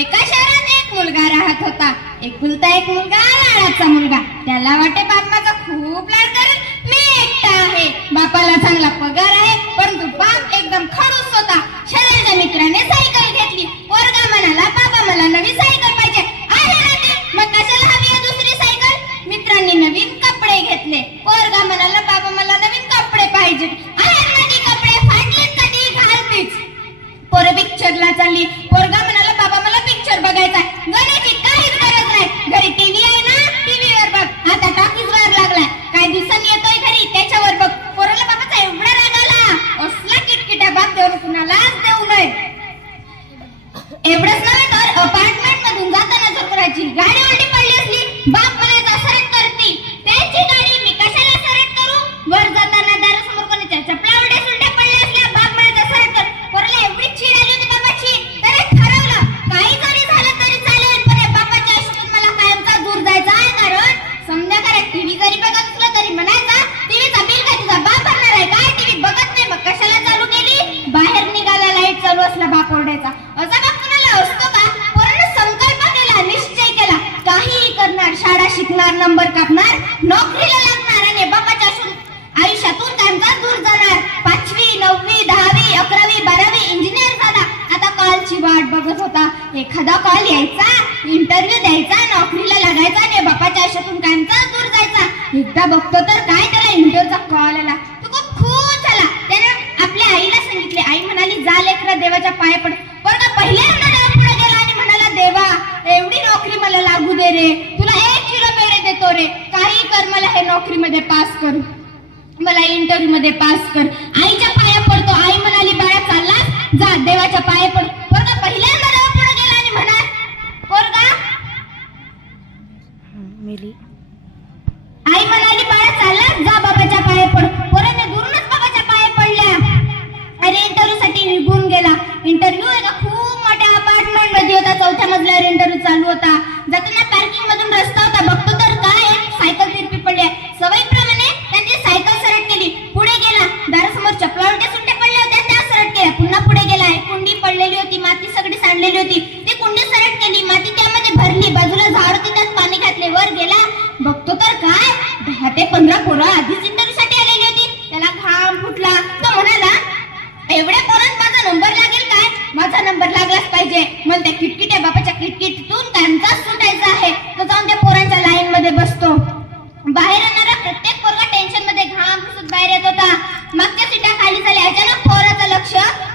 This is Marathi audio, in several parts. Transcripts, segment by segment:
एका शहरात एक मुलगा राहत होता. एकुलता एक मुलगा लाडाचा मुलगा. त्याला वाटे बाप माझा खूप लाड करेल मी एकटा आहे. बापाला चांगला पगार आहे परंतु बाप एकदम खडूस होता. शहराच्या मित्राने सायकल घेतली. पोरगा म्हणाला बाबा मला नवी सायकल पाहिजे. आहे ना ते? मग कशाला हवी आहे दुसरी सायकल? मित्रांनी नवीन कपडे घेतले. पोरगा म्हणाला बाबा मला नवीन कपडे पाहिजे. आहे ना कपडे? फाटले कधी घालतेच पोरं पिक्चरला चालली. पोरगा बाप मला सरट करती. त्याची गाडी मी कशाला सरट करू? वर जाताना दारासमोर कोणाच्या चपला उलट्या सुलट्या पडल्या असल्या बाप मला सरट कर. पोराला एवढी चीड आली होती बाबाची. तर ठरवलं काही जरी झालं तरी चालेल पण या बापाच्या आयुष्यातून मला कायमचा दूर जायचा आहे कारण समजा करा टीव्ही जरी बघत असलं तरी म्हणायचं एखादा कॉल यायचा इंटरव्ह्यू द्यायचा नोकरीला लागायचा आणि बापाच्या आयुष्यातून कायमचा दूर जायचा. एकदा बघतो तर काय त्याला इंटरव्ह्यूचा कॉल आला. तो खूप खुश झाला. त्याने आपल्या आईला सांगितले आई म्हणाली जा लेकरा देवाच्या पाया पड. बरं पहिल्यांदा देवा पुढे गेला आणि म्हणाला देवा एवढी नोकरी मला लागू दे रे. तुला एक किलो पेढे देतो रे. काही कर मला हे नोकरीमध्ये पास करू. मला इंटरव्ह्यू मध्ये पास कर. आईच्या पाया पडतो. आई म्हणाली बाळा चाललास? जा देवाच्या पाया पड. मधून रस्ता होता. बघतो तर काय सायकल तिरपी पडली सवयीप्रमाणे त्यांची सायकल सरट केली. पुढे गेला. दारासमोर चपला उलट्या सुलट्या पडल्या होत्या. त्या सरट केल्या. पुन्हा पुढे गेला. आहे कुंडी पडलेली होती. माती सगळी सांडलेली होती. ती कुंडी सरट केली. माती त्यामध्ये भरली. बाजूला झाड होती. त्यात पाणी घातले. वर गेला. बघतो तर काय? दहा ते पंधरा पोरं आधीच इंटरव्ह्यू साठी आलेली होती. त्याला घाम फुटला. तो म्हणाला एवढ्या पोरात माझा नंबर लागेल काय? माझा नंबर लागलाच पाहिजे. मला त्या किटकिट्या बापाच्या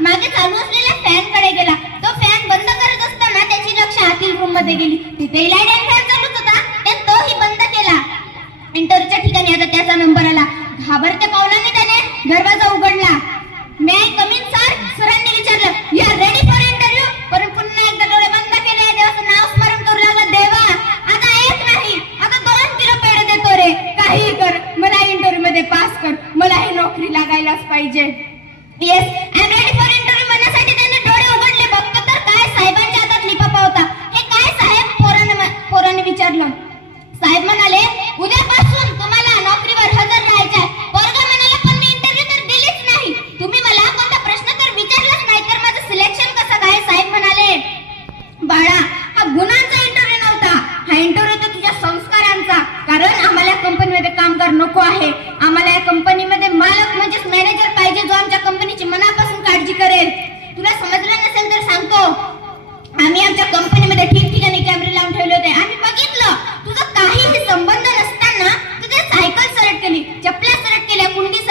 मागे चालू असलेल्या फॅनकडे गेला. तो फॅन बंद करत असताना त्याची लक्ष आतील रूममध्ये गेली. तिथेही लाइट अँड फॅन चालूच होता पण तोही बंद केला. इंटरव्ह्यूच्या ठिकाणी आता त्याचा नंबर आला. घाबरत्या पावलाने त्याने दरवाजा उघडला. मे आय सर सरांनी विचारलं you are ready for interview पण पुन्हा एकदा डोळे बंद केले. देवाचं नाव स्मरण करू लागला. देवा आता एक नाही. आता दोन किलो पेढे देतो रे. काही कर. मला इंटरव्ह्यू मध्ये पास कर. मला ही नोकरी लागायलाच पाहिजे. Yes I am ready for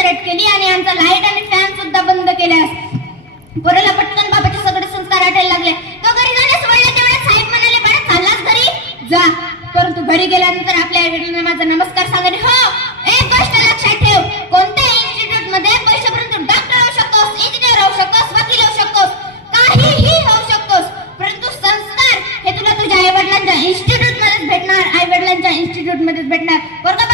केल्या केली आणि आमचा लाइट आणि फॅन सुद्धा बंद केल्यास पोराला पटकन बाबाचे सगळे संस्कार आठायला लागले. तो घरी जाण्यास वळला तेवढ्या साहेब म्हणाले बाळा चाललास घरी? जा. परंतु घरी गेल्यानंतर आपल्या आई वडिलांना माझा नमस्कार सांगणे हो एक गोष्ट लक्षात ठेव. कोणत्या इन्स्टिट्यूटमध्ये पैसे परंतु डॉक्टर होऊ शकतोस इंजिनियर होऊ शकतोस वकील होऊ शकतोस काहीही होऊ शकतोस. परंतु संस्कार हे तुला तुझ्या आई वडिलांच्या इन्स्टिट्यूट मध्येच भेटणार आई वडिलांच्या इन्स्टिट्यूट मध्येच भेटणार. वर्ग